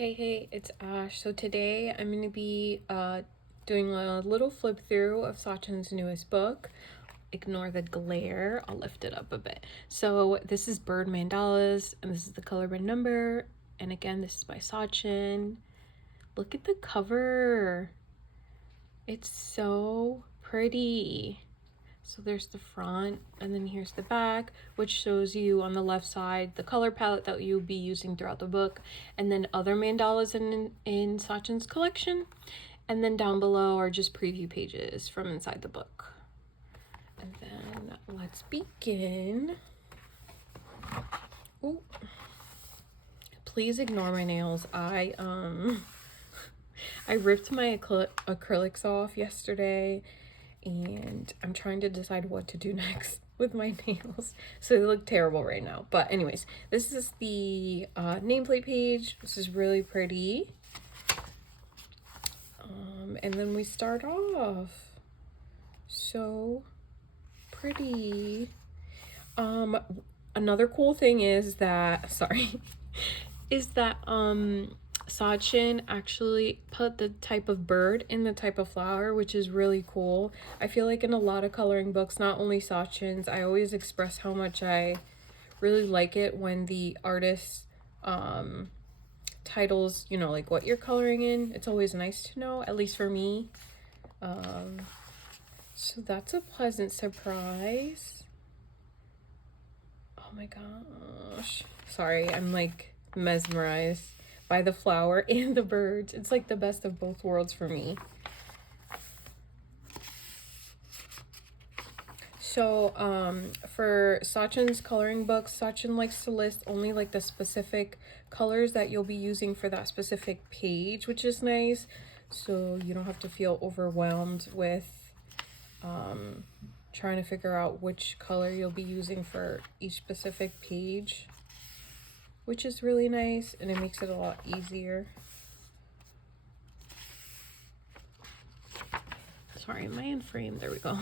Hey, it's Ash. So today I'm going to be doing a little flip through of Sachin's newest book. Ignore the glare, I'll lift it up a bit. So this is Bird Mandals, and this is the color by number. And again, this is by Sachin. Look at the cover. It's so pretty. So there's the front, and then here's the back, which shows you on the left side the color palette that you'll be using throughout the book, and then other mandalas in Sachin's collection. And then down below are just preview pages from inside the book. And then let's begin. Ooh. Please ignore my nails. I ripped my acrylics off yesterday, and I'm trying to decide what to do next with my nails. So they look terrible right now. But anyways, this is the nameplate page. This is really pretty. And then we start off. So pretty. Another cool thing is that, Sachin actually put the type of bird in the type of flower, which is really cool. I feel like in a lot of coloring books, not only Sachin's, I always express how much I really like it when the artist titles, like what you're coloring in. It's always nice to know, at least for me. So that's a pleasant surprise. Oh my gosh. Sorry, I'm like mesmerized by the flower and the birds. It's like the best of both worlds for me. So for Sachin's coloring books, Sachin likes to list only like the specific colors that you'll be using for that specific page, which is nice. So you don't have to feel overwhelmed with trying to figure out which color you'll be using for each specific page, which is really nice, and it makes it a lot easier. Sorry, am I in frame? There we go.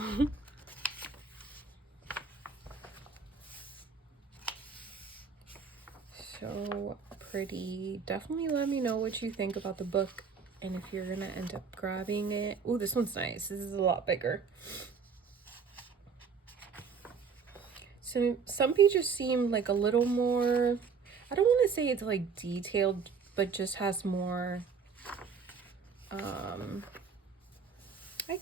So pretty. Definitely let me know what you think about the book and if you're gonna end up grabbing it. Oh, this one's nice. This is a lot bigger. So some pages seem like a little more, I don't want to say it's like detailed, but just has more, I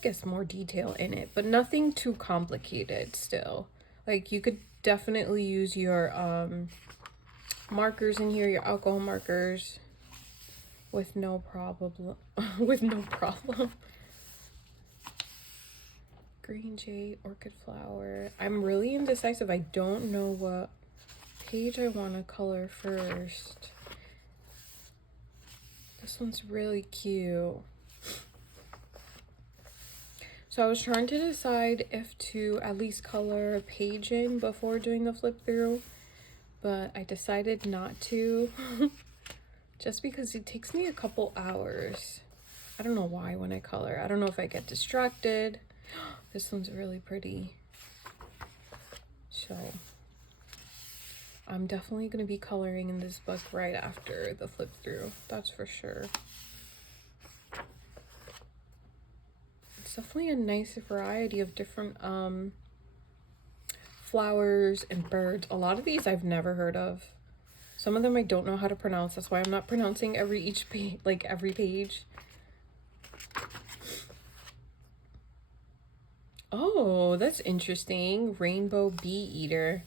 guess more detail in it, but nothing too complicated still. Like you could definitely use your markers in here, your alcohol markers, with no problem. With no problem. Green jade, orchid flower. I'm really indecisive. I don't know what page I want to color first. This one's really cute. So I was trying to decide if to at least color a page in before doing the flip through, but I decided not to. Just because it takes me a couple hours. I don't know why when I color. I don't know if I get distracted. This one's really pretty. So I'm definitely going to be coloring in this book right after the flip through. That's for sure. It's definitely a nice variety of different flowers and birds. A lot of these I've never heard of. Some of them I don't know how to pronounce. That's why I'm not pronouncing every page. Oh, that's interesting. Rainbow bee eater,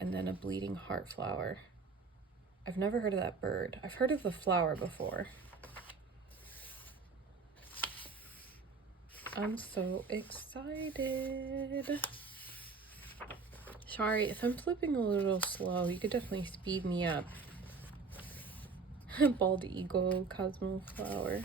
and then a bleeding heart flower. I've never heard of that bird. I've heard of the flower before. I'm so excited. Sorry if I'm flipping a little slow. You could definitely speed me up. Bald eagle, cosmo flower.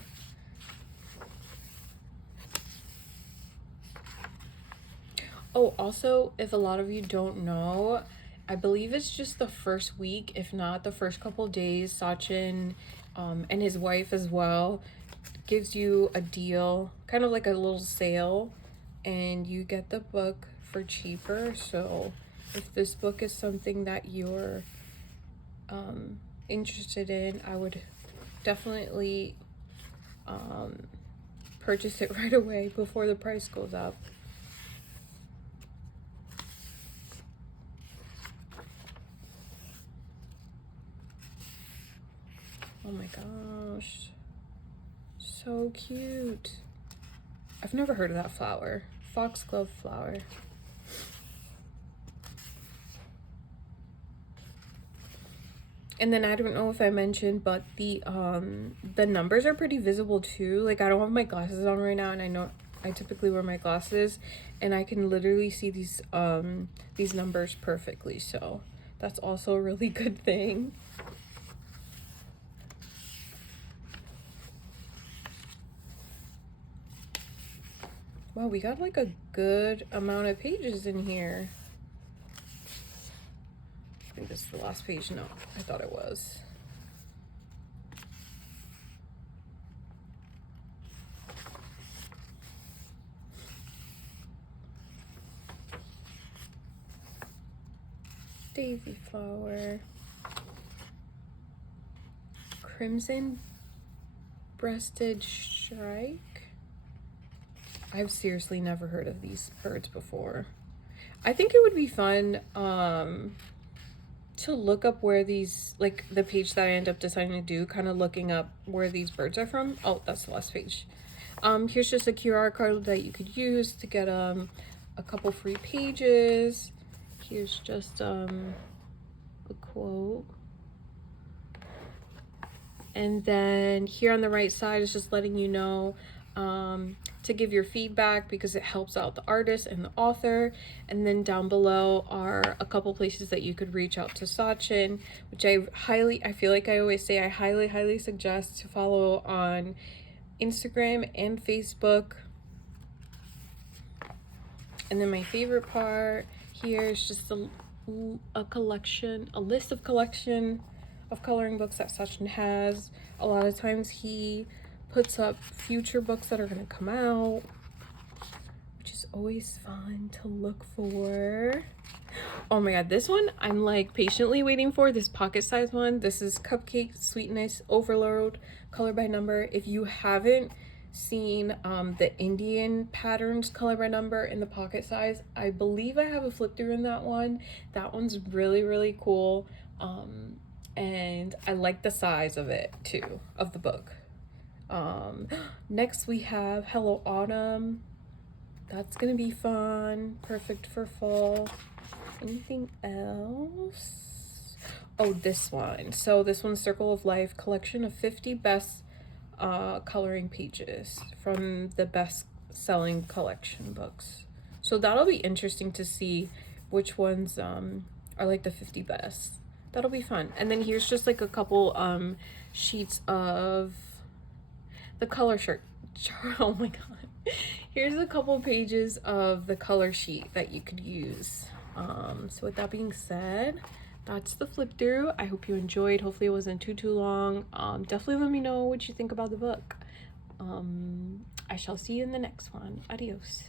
Oh, also, if a lot of you don't know, I believe it's just the first week, if not the first couple days, Sachin and his wife as well gives you a deal, kind of like a little sale, and you get the book for cheaper. So if this book is something that you're interested in, I would definitely purchase it right away before the price goes up. Oh my gosh, so cute. I've never heard of that flower. Foxglove flower. And then I don't know if I mentioned, but the numbers are pretty visible too. Like, I don't have my glasses on right now, and I know I typically wear my glasses, and I can literally see these numbers perfectly. So that's also a really good thing. Wow, we got like a good amount of pages in here. I think this is the last page. No, I thought it was. Daisy flower. Crimson breasted shrike. I've seriously never heard of these birds before. I think it would be fun to look up where these, like the page that I end up deciding to do, kind of looking up where these birds are from. Oh, that's the last page. Here's just a QR code that you could use to get a couple free pages. Here's just a quote. And then here on the right side is just letting you know to give your feedback, because it helps out the artist and the author. And then down below are a couple places that you could reach out to Sachin, which I feel like I always say, I highly suggest to follow on Instagram and Facebook. And then my favorite part here is just a list of collection of coloring books that Sachin has. A lot of times he puts up future books that are going to come out, which is always fun to look for. Oh my god, this one I'm like patiently waiting for, this pocket size one. This is Cupcake Sweetness Overload, color by number. If you haven't seen the Indian patterns color by number in the pocket size, I believe I have a flip through in that one. That one's really cool. And I like the size of it too, of the book. Next we have Hello Autumn. That's gonna be fun, perfect for fall. Anything else? Oh, this one. So this one's Circle of Life, collection of 50 best coloring pages from the best selling collection books. So that'll be interesting to see which ones are like the 50 best. That'll be fun. And then here's just like a couple sheets of the color shirt. Oh my god. Here's a couple pages of the color sheet that you could use. So with that being said, that's the flip through. I hope you enjoyed. Hopefully it wasn't too long. Definitely let me know what you think about the book. I shall see you in the next one. Adios.